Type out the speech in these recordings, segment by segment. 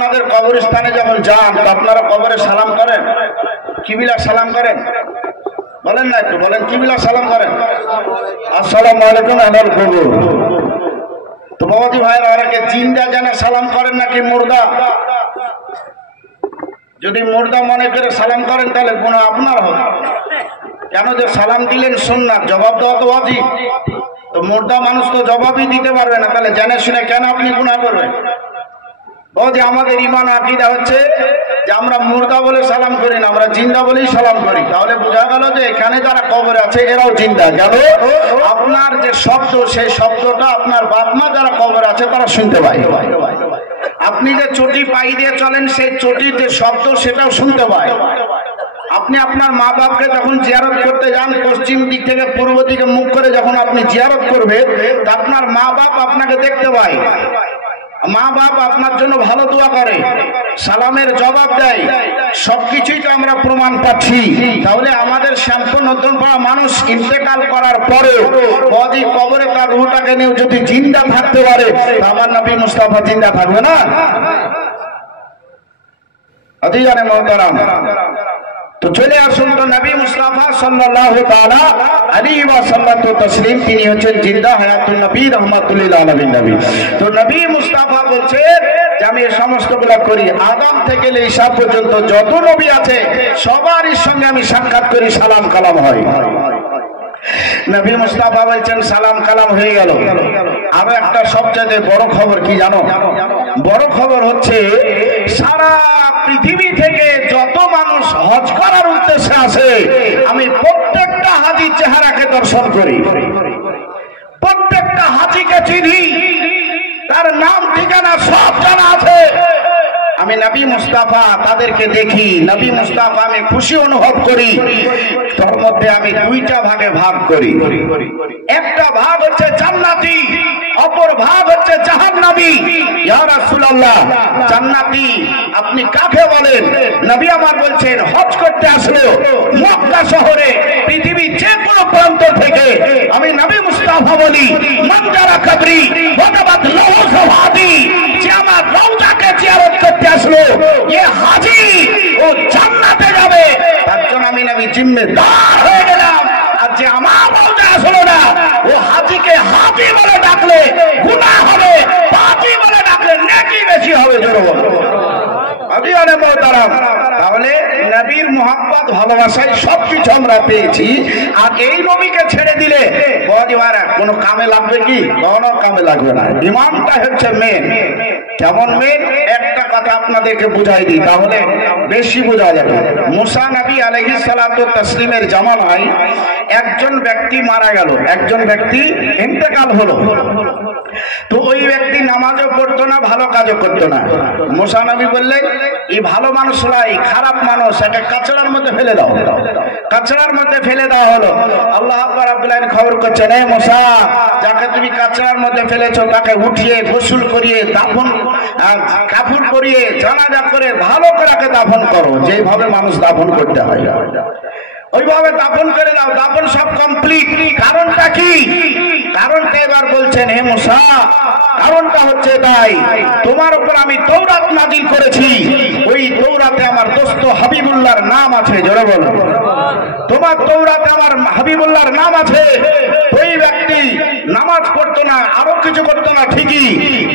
আপনাদের কবরস্থানে যখন যান আপনারা কবরে সালাম করেন? কিবিলা সালাম করেন? বলেন না, একটু বলেন, কিবিলা সালাম করেন? আসসালামু আলাইকুম আলাল কবর। তো বাবাজি ভাইরা, ওরাকে জিন্দা জানা সালাম করেন নাকি মুর্দা? যদি মুর্দা মনে করে সালাম করেন তাহলে গুনাহ আপনার হবে। কেন যে সালাম দিলেন সুন্নাত, জবাব দেওয়া তো ওয়াজিব। তো মুর্দা মানুষ তো জবাবই দিতে পারবে না, তাহলে জেনে শুনে কেন আপনি গুনাহ করবেন? বাবাজি, আমাদের ঈমান আকীদা হচ্ছে যে আমরা মুর্দা বলে সালাম করি না, আমরা জিন্দা বলেই সালাম করি। তাহলে বোঝা গেল যে এখানে যারা কবরে আছে এরাও জিন্দা। কেন? আপনার যে শব্দ, সেই শব্দটা আপনার বাপ মা যারা কবরে আছে তারা শুনতে পায়। আপনি যে চটি পাই দিয়ে চলেন, সেই চটির যে শব্দ সেটাও শুনতে পায়। আপনি আপনার মা বাপকে যখন জিয়ারত করতে যান, পশ্চিম দিক থেকে পূর্ব দিকে মুখ করে যখন আপনি জিয়ারত করবেন, তা আপনার মা বাপ আপনাকে দেখতে পায়। মা বাপ আপনার জন্য ভালো দোয়া করে, সালামের জবাব দেয়, সবকিছুই তো আমরা প্রমাণ পাচ্ছি। তাহলে আমাদের শ্যামপুর নতুন পাড়া মানুষ ইন্তেকাল করার পরে বদি কবরে তার রূহটাকে নিয়ে যদি জিন্দা থাকতে পারে, আমার নবী মুস্তাফা জিন্দা থাকবে না? আদিজানে মুহতারাম, তো চলে আসুন তো নবী মুস্তাফা সাল্লাল্লাহু তাআলা আলাইহি ওয়াসাল্লাম তাসলিম, তিনি হচ্ছেন জিন্দা হায়াতুন নবী রাহমাতুল লিল আলামিন নবী। তো নবী মুস্তাফা বলছেন যে আমি এই সমস্তগুলো করি, আদম থেকে ঈসা পর্যন্ত যত নবী আছে সবারই সঙ্গে আমি সাক্ষাৎ করি, সালাম কালাম হয়। নবী মুস্তাফা বলছেন সালাম কালাম হয়ে গেল, আরো একটা সবচেয়ে বড় খবর কি জানো? বড় খবর হচ্ছে সারা পৃথিবী থেকে যত মানুষ হজ করার উদ্দেশ্যে আসে, আমি প্রত্যেকটা হাজির চেহারাকে দর্শন করি, প্রত্যেকটা হাজিকে চিনি, তার নাম ঠিকানা সব জানা আছে। আমি নবী মুস্তাফা তাদেরকে দেখি, নবী মুস্তাফা আমি খুশি অনুভব করি। তার মধ্যে আমি দুইটা ভাগে ভাগ করি, একটা ভাগ হচ্ছে জান্নাতি, অপর ভাগ হচ্ছে জাহান্নামী। ইয়া রাসূলুল্লাহ, জান্নাতি আপনি কাকে বলেন? নবী আমার বলছেন হজ করতে আসলো মক্কা শহরে পৃথিবীর যে কোনো প্রান্ত থেকে, আমি নবী মুস্তাফা বলি মান যারা কবরি ওয়াদাবাত লাহু সাওয়াদি, যে আমার রওজাকে জিয়ারত করতে আসলো এ হাজী ও জান্নাতে যাবে, তার জন্য আমি নবী জিম্মেদার হয়ে গেলাম। আর যে আমার রওজা আসলো না, ও হাজীকে হাজী বলে ডাকলে গুনাহ হবে, পাপী বলে ডাকলে নেকি বেশি হবে। জোরে বলো আদিয়ানে মুহতারাম। তাহলে নবীর মুহাব্বত ভালোবাসায় সবকিছু আমরা পেয়েছি। আর এই নবীকে ছেড়ে দিলে বদিওয়ারা কোনো কামে লাগবে কি? কোনো কামে লাগবে না। ইমানটা হচ্ছে মেন। কেমন মেন? একটা কথা আপনাদেরকে বুঝাই দিই, তাহলে বেশি বোঝা যাবে। মুসা নবী আলাইহিস সালাতু তাসলিমের জামানায় একজন ব্যক্তি মারা গেল, একজন ব্যক্তি ইন্তেকাল হলো। তো ওই ব্যক্তি নামাজও পড়তো না, ভালো কাজও করতো না। মুসা নবী বললেন এই ভালো মানুষ নয়, খারাপ মানুষ, একে কাচড়ার মধ্যে ফেলে দাও। কাচড়ার মধ্যে ফেলে দেওয়া হলো। আল্লাহ রাব্বুল আলামিন খবর করছেন, এই মুসা, যাকে তুমি কাচড়ার মধ্যে ফেলেছো তাকে উঠিয়ে গোসল করিয়ে দাফন কাফন করিয়ে জানাজা করে ভালো করে দাফন করো, যেভাবে মানুষ দাফন করতে হয় ওইভাবে দাফন করে দাও। দাফন সব কমপ্লিট। কারণটা কি? কারণটা এবার বলছেন, হে মুসা, কারণটা হচ্ছে তাই তোমার উপর আমি তৌরাত নাজিল করেছি, ওই তৌরাতে আমার দোস্ত হাবিবুল্লাহর নাম আছে। জোরে বলো, তোমার তৌরাতে আমার হাবিবুল্লাহর নাম আছে। ওই ব্যক্তি নামাজ পড়তো না, আরো কিছু করতো না ঠিকই,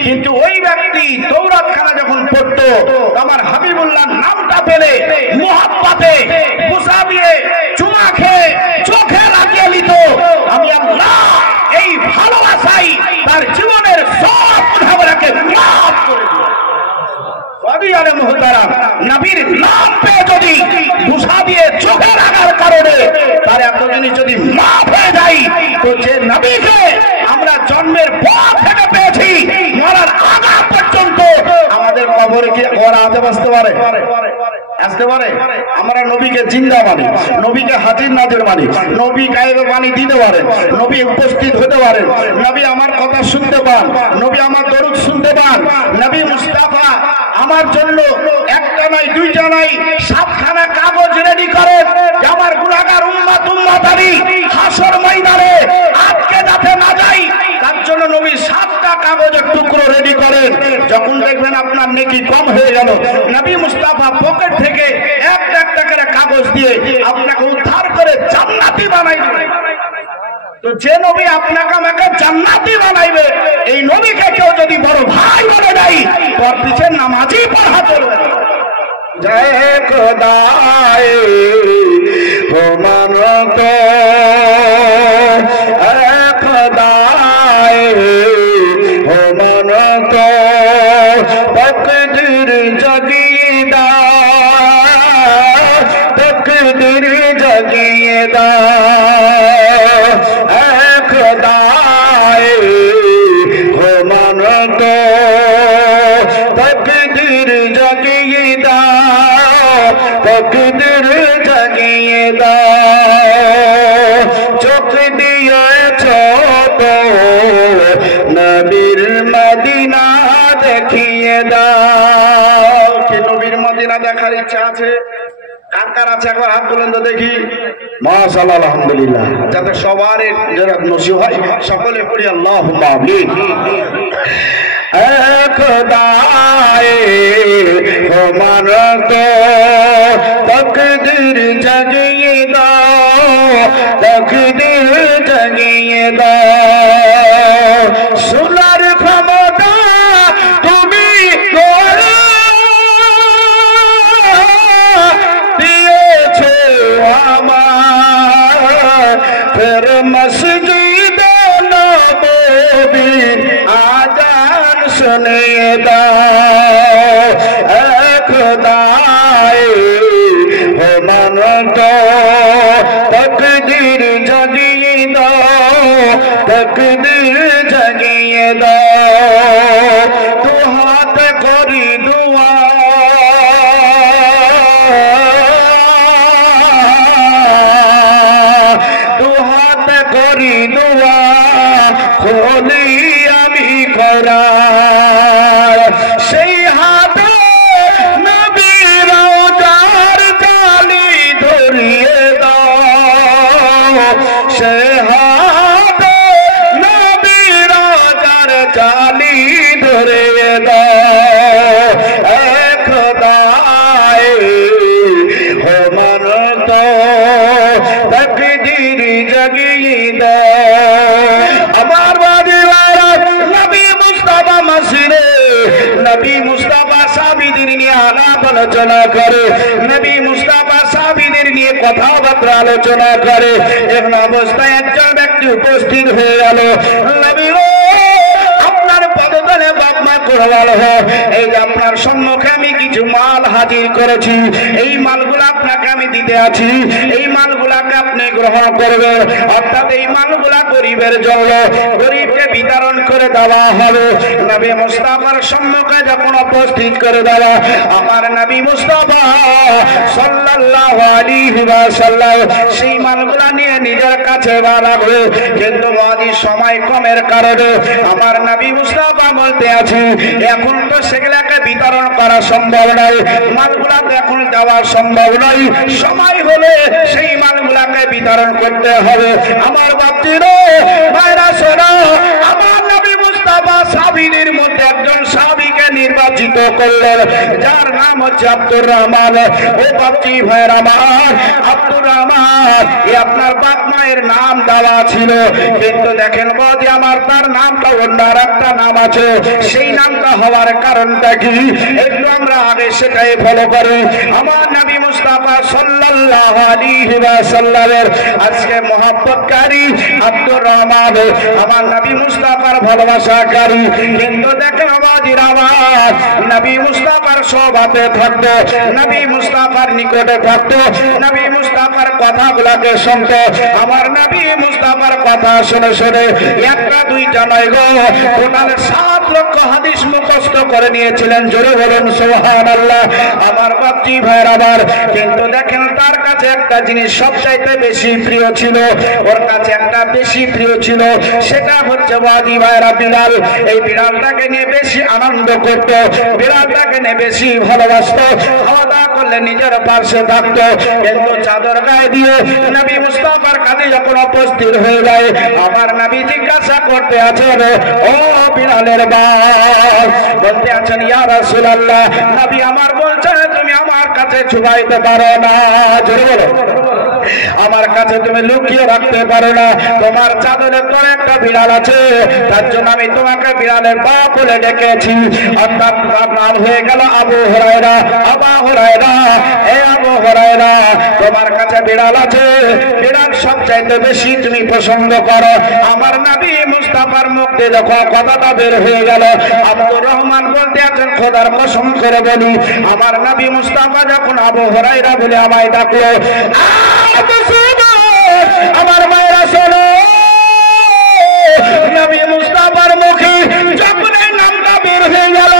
কিন্তু ওই ব্যক্তি তৌরাত খানা যখন পড়তো আমার হাবিবুল্লাহর নামটা পেলে মুহাব্বতে মুসাবিয়ে চুমা খেয়ে চোখে লাগিয়ে নিত। আমি আল্লাহ এই ভালোবাসাই তার জীবনের সব গুনাহকে মাফ করে দিই। আদিয়ানে মুহতারাম, নবীর নাম পেয়ে যদি মুসাবিয়ে চোখে লাগার কারণে তার এতদিনই যদি মাফ হয়ে যায়, তো যে নবীকে আমরা জন্মের পর থেকে পেয়েছি মরার আগা পর্যন্ত আমাদের কবরে কি ওরা আজে বসতে পারে? আসতে পারে? আমরা নবীকে জিন্দা মানি, নবীকে হাজির নাজির মানি, নবী গায়েবে বাণী দিতে পারেন, নবী উপস্থিত হতে পারেন, নবী আমার কথা শুনতে পান, নবী আমার দরুদ শুনতে পান। নবী মুস্তাফা আমার জন্য একটা নয়, দুইটা নয়, 7খানা কাগজ রেডি করেন, আমার গুনাহগার উম্মতারি হাসর ময়দানে আটকে যাতে না যাই, তার জন্য নবী 7টা কাগজের টুকরো রেডি করে করেন, যখন দেখবেন আপনার নেকি কম হয়ে গেল, নবী মুস্তাফা পকেট থেকে একটা করে কাগজ দিয়ে আপনাকে উদ্ধার করে জান্নাতি বানাই দিবেন। তো যে নবী আপনাকে আমাকে জান্নাতি বানাইবে, এই নবীকে কেউ যদি বড় ভাই বলে দেয়, তোর পিছনে নামাজই পড়া চলবে না। জয় খোদায় ও মানত খোদায় ও মানত তকদীর জাগিয়ে দাও, তকদীর জাগিয়ে দাও খোদায় ও মানত তকদীর জাগিয়ে দাও, তকদীর জাগিয়ে দাও। চোখ দিয়েছ তো নবীর মদিনা দেখিয়ে দাও। কি নবীর মদিনা দেখার ইচ্ছা আছে? কার কার আছে একবার হাত তুলেন তো দেখি। মাশাআল্লাহ, আলহামদুলিল্লাহ। যাতে সবার যারা নসিব হয় সকলে পড়ি আল্লাহুম্মা আমিন। খোদায়ে ও মানত তকদীর জাগিয়ে দাও, তকদীর জাগিয়ে দাও। সোনার ক্ষমতা তুমি দিয়েছো আমার, ফের মসজিদ নববী আজান শুনে দাও খোদায়ে ও মানত তকদীর জাগিয়ে দাও, তকদীর জাগিয়ে দাও। দু হাত করি দুয়া করি দুয়া খোলি আমি করার, সেই হাতে নবীর রওজার জালি ধরিয়ে দাও, সেই হাতে নবীর রওজার জালি ধরিয়ে দাও খোদায়ে ও মানত তকদীর জাগিয়ে দাও। আমার বাদিওয়ারা নবী মুস্তাফা মসজিদে নবী মুস্তাফা সাহাবীদের নিয়ে আলাপ আলোচনা করে, নবী মুস্তাফা সাহাবীদের নিয়ে কথাবার্তা আলোচনা করে। এমন অবস্থায় একজন ব্যক্তি উপস্থিত হয়ে গেল। নবী ও আপনার পদতলে বাপমা করবাল হোক, এই যে আপনার সম্মুখে আমি কিছু মাল হাজির করেছি, এই মালগুলো আপনাকে আমি দিতে আছি, এই মালগুলাকে আপনি গ্রহণ করবেন। অর্থাৎ এই মালগুলা গরিবের জন্য, গরিবকে বিতরণ করে দেওয়া হবে। নবী মুস্তাফার সম্মুখে যখন উপস্থিত করে দেওয়া, আমার নবী মুস্তাফা সাল্লাল্লাহু আলাইহি ওয়াসাল্লাম সেই মালগুলা নিয়ে নিজের কাছে রাখবে। কিন্তু বাদি সময় কমের কারণে আমার নবী মুস্তাফা বলতে আছি, এখন তো সেগুলাকে বিতরণ করা সম্ভব নয়, মালগুলা তো এখন দেওয়া সম্ভব নয়, সময় হলে সেই মালগুলাকে বিতরণ করতে হবে। আমার বাপজিরা ভাইরা শোনো, আমার নবী মুস্তাফা সাহাবীদের মধ্যে একজন সাহাবীকে নির্বাচিত করলেন, যার নাম হচ্ছে আব্দুর রহমান। ও বাপজি ভাইরা আমার, আব্দুর রহমান এ আপনার বাপ মায়ের নাম দেওয়া ছিল, কিন্তু দেখেন বাদি আমার তার নামটা অন্য একটা নাম আছে। সেই নামটা হওয়ার কারণটা কি একটু আমরা আগে সেটাই ফলো করি। আমার নবী মুস্তাফা সাল্লাল্লাহু আলাইহি ওয়াসাল্লামের আজকে মহব্বতকারী আব্দুর রহমান, আমার নবী মুস্তাফার ভালোবাসাকারী। কিন্তু দেখেন বাদির আমার নবী মুস্তাফার সহবাতে থাকতো, নবী মুস্তাফার নিকটে থাকতো, নবী মুস্তাফার কথাগুলোকে শুনতো। আমার নবী মুস্তাফার কথা শুনে শুনে একটা দুইটা নয় গো, টোটাল 7 লক্ষ হাদিস মুখস্থ করে নিয়েছিলেন। জোরে বলুন সুবহানাল্লাহ। আমার বাপজি ভাইয়ের আমার, কিন্তু দেখেন তার কাছে একটা জিনিস সবচাইতে বেশি প্রিয় ছিল, ওর কাছে একটা বেশি প্রিয় ছিল, সেটা হচ্ছে বাদি ভাইয়েরা বিলাল। এই বিলালটাকে নিয়ে বেশি আনন্দ করত, বিলালটাকে নিয়ে বেশি ভালোবাসত, খাওয়া দাওয়া করলে নিজের পার্শ্বে থাকতো, কিন্তু চাদর গায়ে দিয়ে নবী মুস্তাফার কাছে যখন উপস্থিত হয়ে যায়, আমার নবী জিজ্ঞাসা করতে আছেন, ও বিলালের বাপ, বলতে আছেন ইয়া রাসূলুল্লাহ, নবী আমার বলছেন তুমি আমার কাছে ছুপাইতে পারো না, জোরে বলো, আমার কাছে তুমি লুকিয়ে রাখতে পারো না, তোমার চাদরের তোর একটা বিড়াল আছে, তার জন্য আমি তোমাকে বিড়ালের বাপ বলে ডেকেছি। অর্থাৎ তার নাম হয়ে গেল আবু হুরায়রা। আবু হুরায়রা, এ আবু হুরায়রা, তোমার কাছে বিড়াল আছে, বিড়াল সবচাইতে বেশি তুমি পছন্দ করো। আমার নবী মুস্তাফার মুখ দিয়ে যখন কথাটা বের হয়ে গেল, আব্দুর রহমান বলতে আছেন খোদার কসম করে বলি, আমার নবী মুস্তাফা যখন আবু হুরায়রা বলে আমায় ডাকলো, আমার মায়েরা শোনো, নবী মুস্তাফার মুখে যখন এই নামটা বের হয়ে গেল,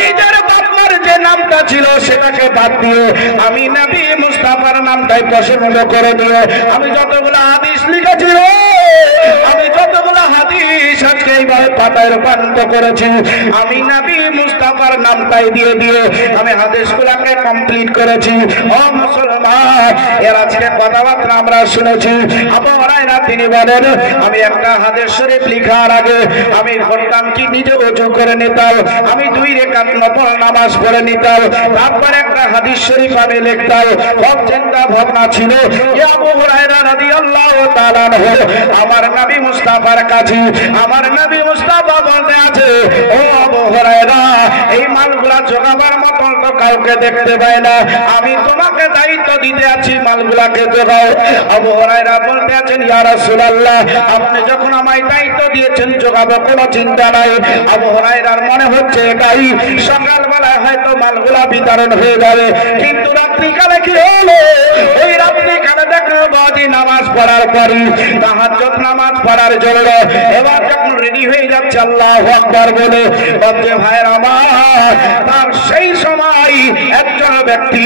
নিজের বাপমার যে নামটা ছিল সেটাকে বাদ দিয়ে আমি নবী মুস্তাফার নামটাই পছন্দ করে দিয়ে আমি যতগুলো হাদিস লিখেছি, আমি যতগুলো হাদিস আজকে এইভাবে পাতায় রূপান্তর করেছি, আমি নবী মুস্তাফার নামটাই দিয়ে দিয়ে আমি হাদিসগুলোকে কমপ্লিট করেছি। ও মুসলমান, এর আজকে কথাবার্তা আমরা শুনেছি। আবু হুরায়রা তিনি বলেন, আমি একটা হাদিস শরীফ লিখার আগে আমি করতাম কি, নিজে ওযু করে নিতাম, আমি 2 রাকাত নফল নামাজ পড়ে নিতাম, তারপর একটা হাদিস শরীফ আমি লিখতাম। খুব চিন্তা ভাবনা ছিল, আবু হুরায়রা রাদিয়াল্লাহু তাআলা আনহু আমার নবী মুস্তাফার কাছে, আমার নবী মুস্তাফা বলতে আছে, ও আবু হুরায়রা, এই মালগুলা জোগাবার মতন তো কাউকে দেখতে পায় না, আমি তোমাকে দায়িত্ব দিতে আছি, মালগুলাকে জোগাও। আবু হুরায়রা বলতে আছেন, ইয়া রাসূলুল্লাহ, আপনি যখন আমায় দায়িত্ব দিয়েছেন জোগাবো, কোনো চিন্তা নাই। আবু হুরায়রার মনে হচ্ছে এটাই, সকালবেলায় হয়তো মালগুলা বিতরণ হয়ে যাবে, কিন্তু রাত্রিকালে কি হলো, ওই রাত্রিকালে দেখলো বাজি নামাজ পড়ার পরই তাহাজ্জুদ নামাজ পড়ার জন্য এবার যখন রেডি হয়ে যাচ্ছে আল্লাহু আকবার বলে, বলতে ভাইয়ের আমার, তার সেই সময় একজন ব্যক্তি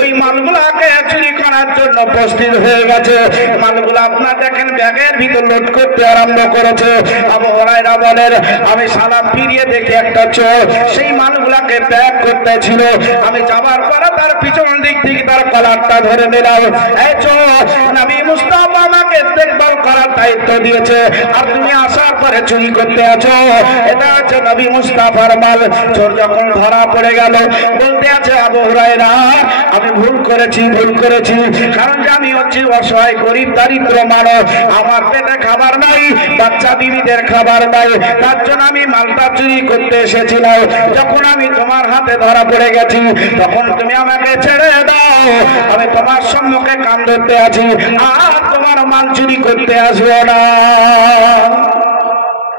ওই মালগুলাকে চুরি করার জন্য উপস্থিত হয়ে গেছে। মালগুলা আপনার দেখেন ব্যাগের ভিতর লোড করতে আরম্ভ করেছে। আবু হুরায়রা বলেন, আমি সালাম ফিরিয়ে দেখি একটা চোর সেই মালগুলাকে ব্যাগ করতেছিল, আমি যাবার পরে তার পিছন দিক থেকে তার কলারটা ধরে নিলাম। এই চোর, নবী মুস্তাফা আমাকে দেখভাল করার দায়িত্ব দিয়েছে, আর তুমি আসার পরে চুরি করতে আছো, এটা হচ্ছে নবী মুস্তাফার মাল। চোর যখন ধরা পড়ে গেল, বলতে আছে আবু হুরায়রা, আমি ভুল করেছি, কারণ যে আমি হচ্ছি অসহায় গরিব দারিদ্র মানুষ, আমার পেটে খাবার নাই, বাচ্চা বিবিদের খাবার নাই, তার জন্য আমি মালটা চুরি করতে এসেছিলাম। যখন আমি তোমার হাতে ধরা পড়ে গেছি, তখন তুমি আমাকে ছেড়ে দাও, আমি তোমার সম্মুখে কান ধরতে আছি, আর তোমার মাল চুরি করতে আসবো না,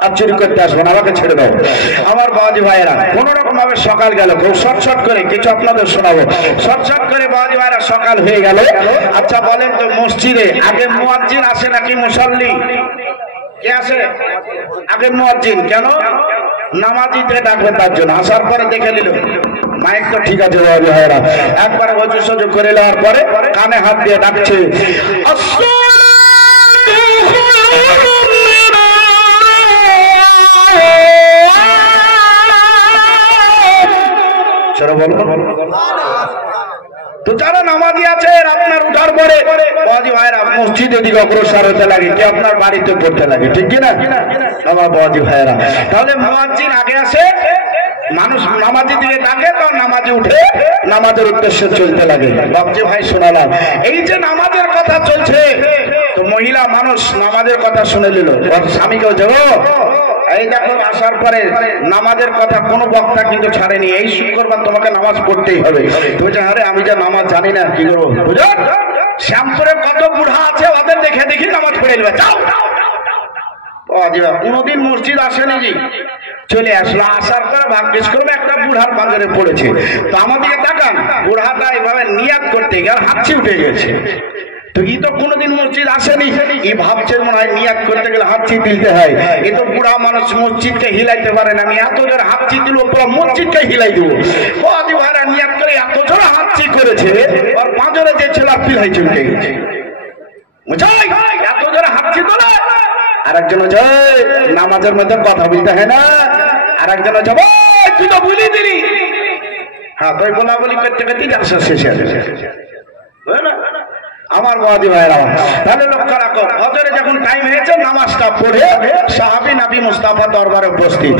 আর চুরি করতে আসবো না, আমাকে ছেড়ে দাও। আমার বাবাজি ভাইয়েরা, কোন রকম ভাবে সকাল গেল, খুব শর্ট করে কিছু আপনাদের শোনাবো, শর্ট করে বাবাজি ভাইয়েরা সকাল হয়ে গেল। আচ্ছা বলেন তো, মসজিদে আগে মুয়াজ্জিন আসে নাকি মুসাল্লি? কে আসে আগে? মুয়াজ্জিন। কেন? নামাজিদের ডাকবে তার জন্য। আসার পরে দেখে নিল মাইক তো ঠিক আছে, বাবাজি ভাইয়েরা একবার ওযু সযু করে নেওয়ার পরে কানে হাত দিয়ে ডাকছে, তো যারা নামাজি আছে আপনার উঠার পরে বাবাজি ভাইরা মসজিদের দিকে অগ্রসর হতে লাগে, কি আপনার বাড়িতে পড়তে লাগে, ঠিক কিনা আমার বাবাজি ভাইরা? তাহলে মুয়াজ্জিন আগে আসে, মানুষ নামাজি দিকে ডাকে, তো নামাজে উঠে নামাজের উদ্দেশ্যে চলতে লাগে। বাবাজি ভাই শোনালাম, এই যে নামাজের কথা চলছে, তো মহিলা মানুষ নামাজের কথা শুনে নিল, স্বামীকেও যাবো, এই দেখো আসার পরে নামাজের কথা কোনো বক্তা কিন্তু ছাড়েনি, এই শুক্রবার তোমাকে নামাজ পড়তেই হবে। তুমি যে আরে আমি যা নামাজ জানি না, কি করবো? বুঝো, শ্যামপুরে কত বুড়া আছে, ওদের দেখে দেখি নামাজ পড়ে নেবে, যাও। কোনদিন মসজিদ আসেনি জি, চলে আসলো, আসার পরে ভাগ্যেস করবে একটা বুড়ার বাজারে পড়েছে, তো আমাদেরকে দেখান, বুড়াটা এইভাবে নিয়াত করতে গেলে হাঁচি উঠে গেছে। তো ই তো কোনোদিন মসজিদ আসেনি, ই ভাবছে মনে হয় নিয়াত করতে গেলে হাতছি দিতে হয়, এ তো বুড়া মানুষ মসজিদকে হিলাইতে পারে না, আমি এত জোর হাতছি দিল পুরো মসজিদকে হিলাই দেবো। বাবাজি ভাইরা নিয়াত করে এত জোর হাতছি করেছে, আর পাঁচরে যে ছেলে পিলাই চলকে গেছে, এত জোরে হাতছি তোলে। আর একজন নামাজের মধ্যে কথা বলতে হয় না, আর একজন তুই তো ভুলি দিলি, হ্যাঁ তাই বলাবলি করতে করতে জালসা শেষ হয়ে গেছে আমার বাদি ভাইরা। তাহলে লক্ষ্য রাখো, হজরে যখন টাইম হয়েছে নামাজটা পড়ে সাহাবী নবী মুস্তাফা দরবারে উপস্থিত।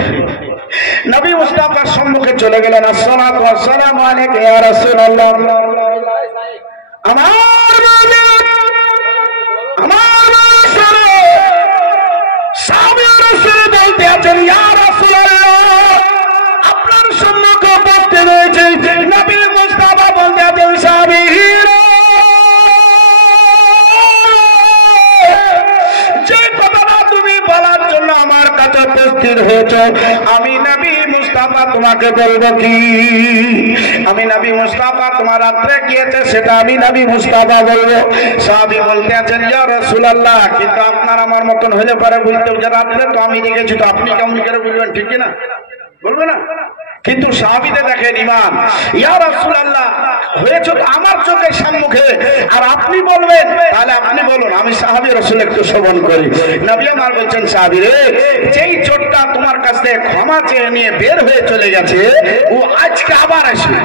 নবী মুস্তাফার সম্মুখে চলে গেলেন। আসসালাতু ওয়াসসালামু আলাইকা ইয়া রাসূলুল্লাহ। আমার সাহাবী রাসূল বলতে আছেন, ইয়া রাসূলুল্লাহ আপনার সম্মুখে উপস্থিত হয়েছে। নবী মুস্তাফা বলতে আছেন, সাহাবী আমার কাছে উপস্থিত হয়েছ, আমি নবী মুস্তাফা তোমাকে বলবো কি? আমি নবী মুস্তাফা তোমার রাত্রে গিয়েছে সেটা আমি নবী মুস্তাফা বলবো। সাহাবী বলতে আছেন, ইয়া রাসূলুল্লাহ কিন্তু আপনার আমার মতন হলে পরে বুঝতে যে রাত্রে তো আমি দেখেছি, তো আপনি কেমন করে বুঝবেন? ঠিক না, বলবে না? কিন্তু সাহাবীদের দেখেন ইমান। ইয়া রাসূলুল্লাহ হয়েছে তো আমার চোখের সম্মুখে, আর আপনি বলবেন, তাহলে আপনি বলুন, আমি সাহাবী রাসূল একটু শ্রবণ করি। নবী আমার বলছেন, সাহাবী রে, যেই চোরটা তোমার কাছ থেকে ক্ষমা চেয়ে নিয়ে বের হয়ে চলে গেছে ও আজকে আবার আসবে।